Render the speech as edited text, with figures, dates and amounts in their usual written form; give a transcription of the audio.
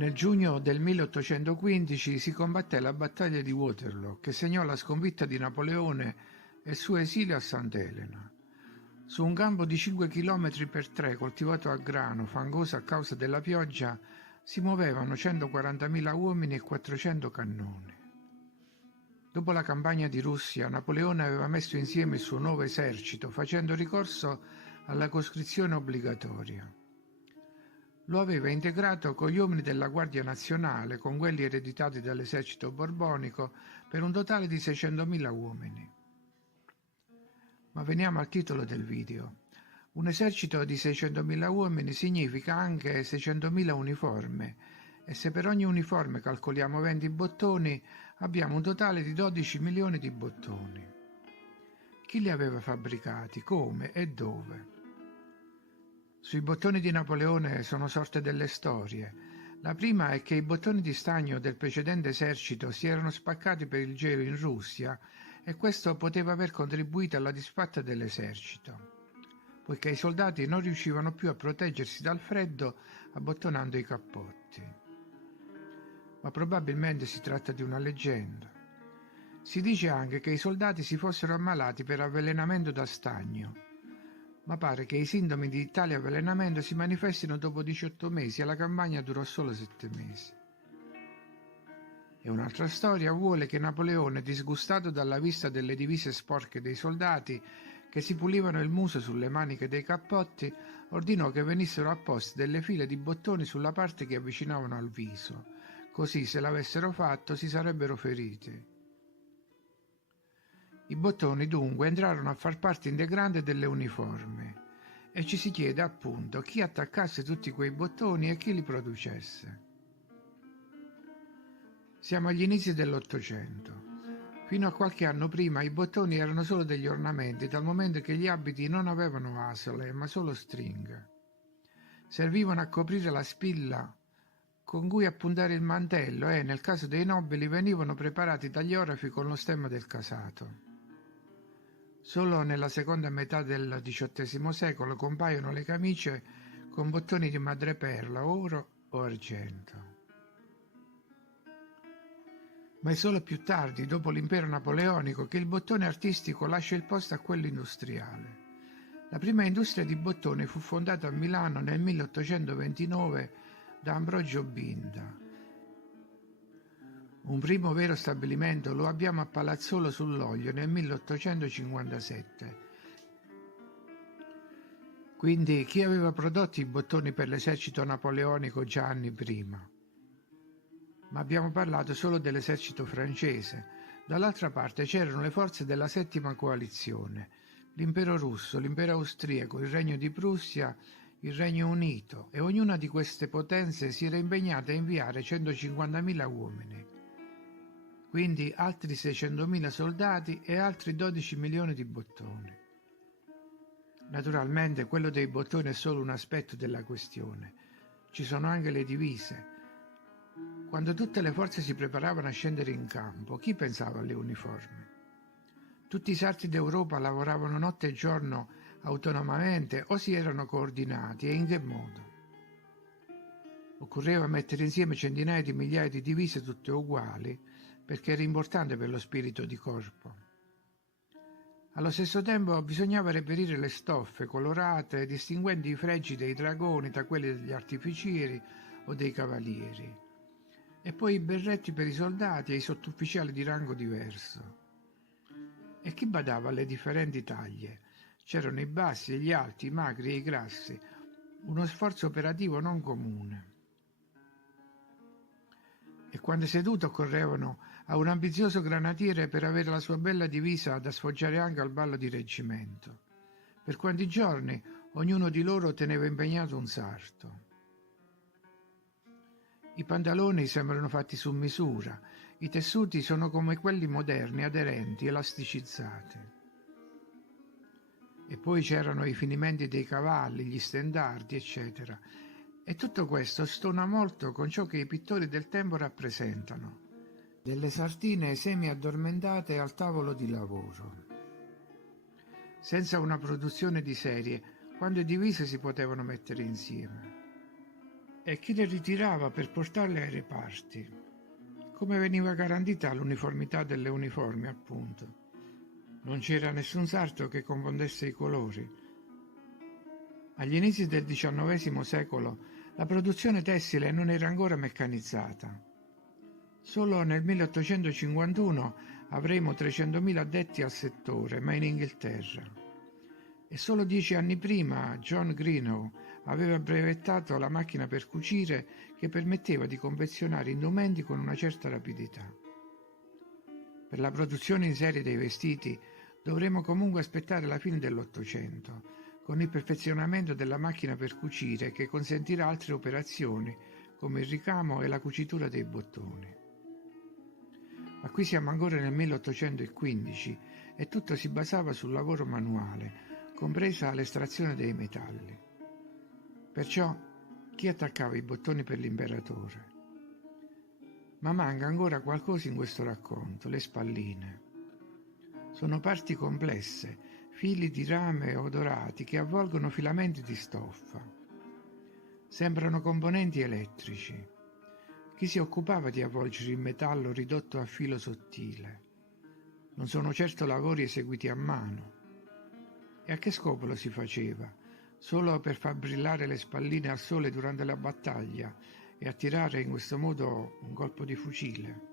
Nel giugno del 1815 si combatté la battaglia di Waterloo, che segnò la sconfitta di Napoleone e il suo esilio a Sant'Elena. Su un campo di 5 km per 3 coltivato a grano, fangoso a causa della pioggia, si muovevano 140.000 uomini e 400 cannoni. Dopo la campagna di Russia, Napoleone aveva messo insieme il suo nuovo esercito, facendo ricorso alla coscrizione obbligatoria. Lo aveva integrato con gli uomini della Guardia Nazionale, con quelli ereditati dall'esercito borbonico, per un totale di 600.000 uomini. Ma veniamo al titolo del video. Un esercito di 600.000 uomini significa anche 600.000 uniformi, e se per ogni uniforme calcoliamo 20 bottoni, abbiamo un totale di 12 milioni di bottoni. Chi li aveva fabbricati, come e dove? Sui bottoni di Napoleone sono sorte delle storie. La prima è che i bottoni di stagno del precedente esercito si erano spaccati per il gelo in Russia e questo poteva aver contribuito alla disfatta dell'esercito, poiché i soldati non riuscivano più a proteggersi dal freddo abbottonando i cappotti. Ma probabilmente si tratta di una leggenda. Si dice anche che i soldati si fossero ammalati per avvelenamento da stagno, ma pare che i sintomi di tale avvelenamento si manifestino dopo 18 mesi e la campagna durò solo 7 mesi. E un'altra storia vuole che Napoleone, disgustato dalla vista delle divise sporche dei soldati che si pulivano il muso sulle maniche dei cappotti, ordinò che venissero apposte delle file di bottoni sulla parte che avvicinavano al viso, così se l'avessero fatto si sarebbero feriti. I bottoni dunque entrarono a far parte integrante delle uniformi e ci si chiede appunto chi attaccasse tutti quei bottoni e chi li producesse. Siamo agli inizi dell'Ottocento. Fino a qualche anno prima i bottoni erano solo degli ornamenti, dal momento che gli abiti non avevano asole ma solo stringhe. Servivano a coprire la spilla con cui appuntare il mantello e, nel caso dei nobili, venivano preparati dagli orafi con lo stemma del casato. Solo nella seconda metà del XVIII secolo compaiono le camicie con bottoni di madreperla, oro o argento. Ma è solo più tardi, dopo l'impero napoleonico, che il bottone artistico lascia il posto a quello industriale. La prima industria di bottoni fu fondata a Milano nel 1829 da Ambrogio Binda. Un primo vero stabilimento lo abbiamo a Palazzolo sull'Oglio nel 1857. Quindi chi aveva prodotto i bottoni per l'esercito napoleonico già anni prima? Ma abbiamo parlato solo dell'esercito francese. Dall'altra parte c'erano le forze della settima coalizione, l'impero russo, l'impero austriaco, il regno di Prussia, il Regno Unito, e ognuna di queste potenze si era impegnata a inviare 150.000 uomini. Quindi altri 600.000 soldati e altri 12 milioni di bottoni. Naturalmente quello dei bottoni è solo un aspetto della questione. Ci sono anche le divise. Quando tutte le forze si preparavano a scendere in campo, chi pensava alle uniformi? Tutti i sarti d'Europa lavoravano notte e giorno autonomamente o si erano coordinati, e in che modo? Occorreva mettere insieme centinaia di migliaia di divise tutte uguali, perché era importante per lo spirito di corpo. Allo stesso tempo bisognava reperire le stoffe colorate, distinguendo i fregi dei dragoni da quelli degli artificieri o dei cavalieri, e poi i berretti per i soldati e i sottufficiali di rango diverso. E chi badava alle differenti taglie? C'erano i bassi e gli alti, i magri e i grassi, uno sforzo operativo non comune. E quando seduto occorrevano a un ambizioso granatiere per avere la sua bella divisa da sfoggiare anche al ballo di reggimento. Per quanti giorni ognuno di loro teneva impegnato un sarto. I pantaloni sembrano fatti su misura, i tessuti sono come quelli moderni, aderenti, elasticizzati. E poi c'erano i finimenti dei cavalli, gli stendardi, eccetera. E tutto questo stona molto con ciò che i pittori del tempo rappresentano, delle sardine semi-addormentate al tavolo di lavoro. Senza una produzione di serie, quante divise si potevano mettere insieme? e chi le ritirava per portarle ai reparti. Come veniva garantita l'uniformità delle uniformi, appunto? Non c'era nessun sarto che confondesse i colori. Agli inizi del XIX secolo la produzione tessile non era ancora meccanizzata. Solo nel 1851 avremo 300.000 addetti al settore, ma in Inghilterra. E solo 10 anni prima John Greenough aveva brevettato la macchina per cucire che permetteva di confezionare indumenti con una certa rapidità. Per la produzione in serie dei vestiti dovremo comunque aspettare la fine dell'Ottocento, con il perfezionamento della macchina per cucire che consentirà altre operazioni come il ricamo e la cucitura dei bottoni. Ma qui siamo ancora nel 1815 e tutto si basava sul lavoro manuale, compresa l'estrazione dei metalli. Perciò chi attaccava i bottoni per l'imperatore? Ma manca ancora qualcosa in questo racconto, le spalline. Sono parti complesse, fili di rame odorati che avvolgono filamenti di stoffa. Sembrano componenti elettrici. Chi si occupava di avvolgere il metallo ridotto a filo sottile? Non sono certo lavori eseguiti a mano. E a che scopo lo si faceva? Solo per far brillare le spalline al sole durante la battaglia e attirare in questo modo un colpo di fucile?